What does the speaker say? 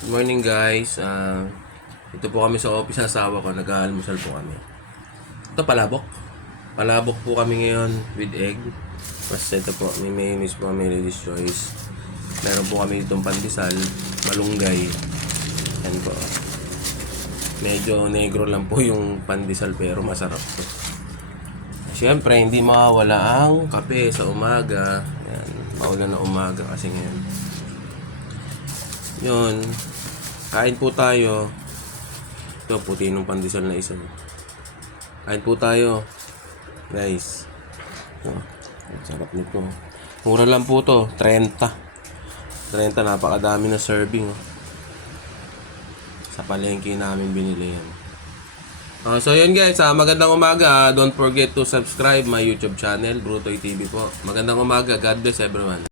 Good morning guys. Ito po kami sa office ng asawa ko. Nag-aalmusal po kami. Ito palabok. Palabok po kami ngayon with egg. Mas ito po, may mayonnaise po kami, Lady's Choice. Meron po kami itong pandesal, malunggay. Yan po. Medyo negro lang po yung pandesal pero masarap po. Siyempre, hindi mawawala ang kape sa umaga. Yan, maulan na umaga kasi ngayon. Yun. Kain po tayo. Ito, puti ng pandesal na isa. Kain po tayo. Guys. Oh, sarap nito. Mura lang po to. 30. 30, napakadami na serving. Oh. Sa palengke namin binili yan. So yun guys, magandang umaga. Don't forget to subscribe my YouTube channel, Brutoy TV po. Magandang umaga. God bless everyone.